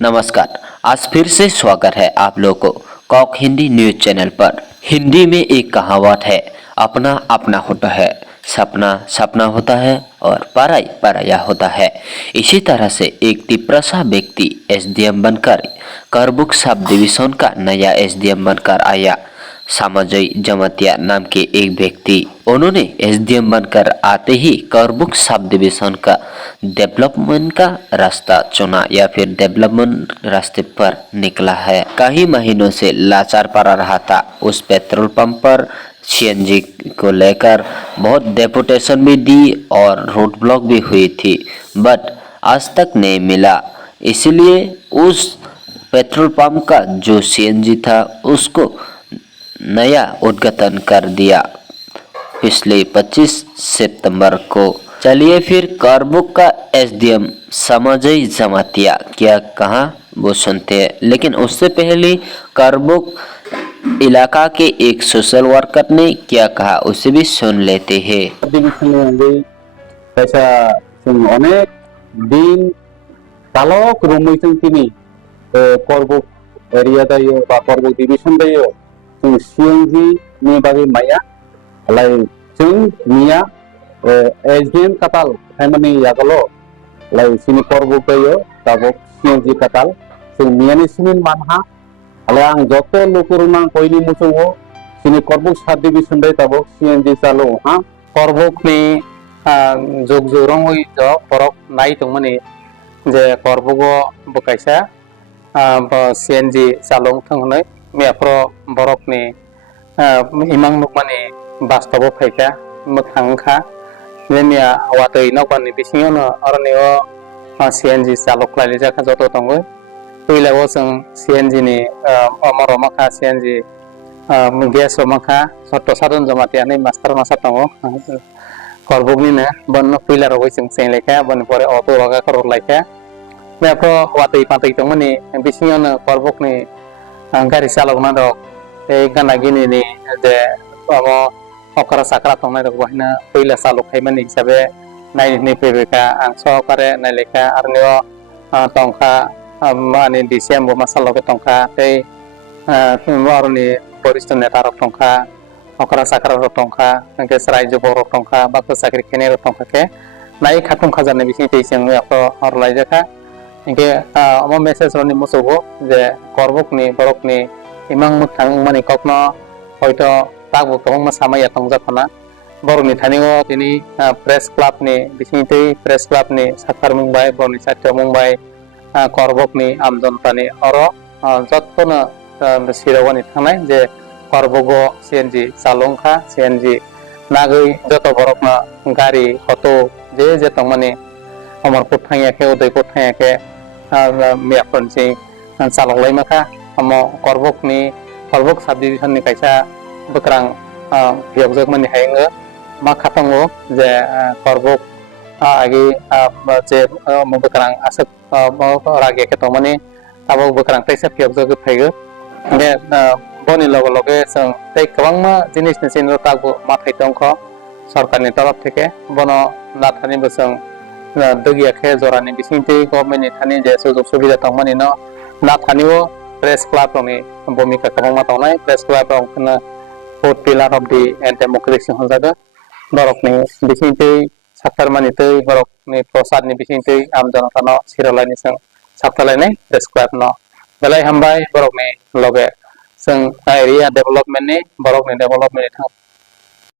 नमस्कार। आज फिर से स्वागत है आप लोगों को कॉक हिंदी न्यूज चैनल पर। हिंदी में एक कहावत है, अपना अपना होता है, सपना सपना होता है और पराई पराया होता है। इसी तरह से एक तिप्रसा व्यक्ति एसडीएम बनकर करबुक सब डिवीजन का नया एसडीएम बनकर आया। सामाजय जमातिया नाम के एक व्यक्ति, उन्होंने एसडीएम बनकर आते ही करबुक सब डिवीजन का डेवलपमेंट का रास्ता चुना या फिर डेवलपमेंट रास्ते पर निकला है। कई महीनों से लाचार पड़ा रहा था। उस पेट्रोल पंप पर सीएनजी को लेकर बहुत डेपुटेशन भी दी और रोड ब्लॉक भी हुई थी, बट आज तक नहीं मिला। इसलिए उस पेट्रोल पंप का जो सीएनजी था उसको नया उद्घाटन कर दिया पिछले 25 सितंबर को। चलिए फिर करबुक का एसडीएम सामाजिक जमातिया क्या कहा वो सुनते हैं, लेकिन उससे पहले करबुक इलाका के एक सोशल वर्कर ने क्या कहा उसे भी सुन लेते हैं। अनेक दिन चालक रुमै जों करबुक एरिया दायो बा करबुक डिविजन दायो जों सीएनजी नि बागै माया लाइ जों मिया एसडीएम काताल थाइमानि यागलो लाइ सिनि करबुक दायो दाबक सीएनजी काताल जों मियानि सिमिन मानहा आले आं जत लोकुरुना कोइनि मुसुङो सिनि करबुक साब डिविजन दायो दाबक सीएनजी चालु हा करबुक नि जुग जुरं होई ज परक नाय दंमोनि जे करबुगो बकाइसा सीएनजी चालुं थंगनै मेफ्रो बरकनि इमां नुकमानि बास्तव फैका मोखांखा नेमिया वातै नौकानि बिसिङावनो अरनियो सीएनजी चालक लाइले जाखा जत दंगो पहिलाव जों सीएनजी नि अमरमाखा सीएनजी गेस माखा सत्त साधन जमातियानि मास्टार मासा दंगो करबुकनिनो बन पहिला रवै जों सेंलेखा बन परे अटो लगा कर लाइखा मेफ्रो वातै पातै दंमोनि बिसिङावनो करबुकनि गारि चालकना दक ए गानागिनि जे अमो अकरा साकरा तंनाय दक बहिना पहिला चालक खाइमानि हिसाबै नायनि फैबेका आं सहकारे नायलेखा आरनियो तंखा माने डीसीएम बमा चालक तंखा बै अरनि वरिष्ठ नेता रक तंखा अकरा साकरा रक तंखा गेस रायजो बर तंखा बाको साख्रि खेने रक तंखा के नाय खातुं खाजारनि बिसिं दैजों मेफ्रो हरलायजाखा इनके अमो मेसेज रनि मुसुगो जे करबुकनि बरकनि इमां मोखां माने कखनो हयतो तागबो गोबां सामाया तंजाफाना बरनि थानिगो दिनै प्रेस क्लाबनि बिसिंथै प्रेस क्लाबनि साखार मुंबाय बरनि साथ्य मुंबाय करबुकनि आमजनतानि अर जत्तनो सिरावानि थांनाय जे करबुगो सीएनजी चालुंखा सीएनजी नागै जत बरकना गारि अटो जे तंमानि अमरपुर थांयाखे उदयपुर थांयाखे मेफ्रोनसि चालकलाय माखा अमो करबुक सब डिविजननि कायसा बक्रां बियोगजोग मानि हायङो मा खाताङो जे करबुक आगि जे बक्रां आसक रागेखे तंमानि आबो बक्रां तैसा बियोगजोग फैगो बे बनि लगे लगे जों तै गोबांमा जिनिसनि सिनो तागबो माथाय दंख सरकारनि तरफ थेके बनो नाथानि बोसों दगियाखे जरानि बिसिंथै गभर्नमेन्टनि थानि जे सुजुग सुबिदा तंमानि न नाथानिओ प्रेस क्लाब रनि भूमिका गोबांमा तंनाय प्रेस क्लाब रखनो fourth pillar of the democracy होनजागो बरकनि बिसिंथै साक्तार मानिथै बरकनि प्रसादनि बिसिंथै आम जनतानो सिरालायनि जों साक्तालायनाय प्रेस क्लाब न बेलाय हामबाय बरकनि लगे जों एरिया डेभलपमेन्टनि बरकनि डेभलपमेन्टनि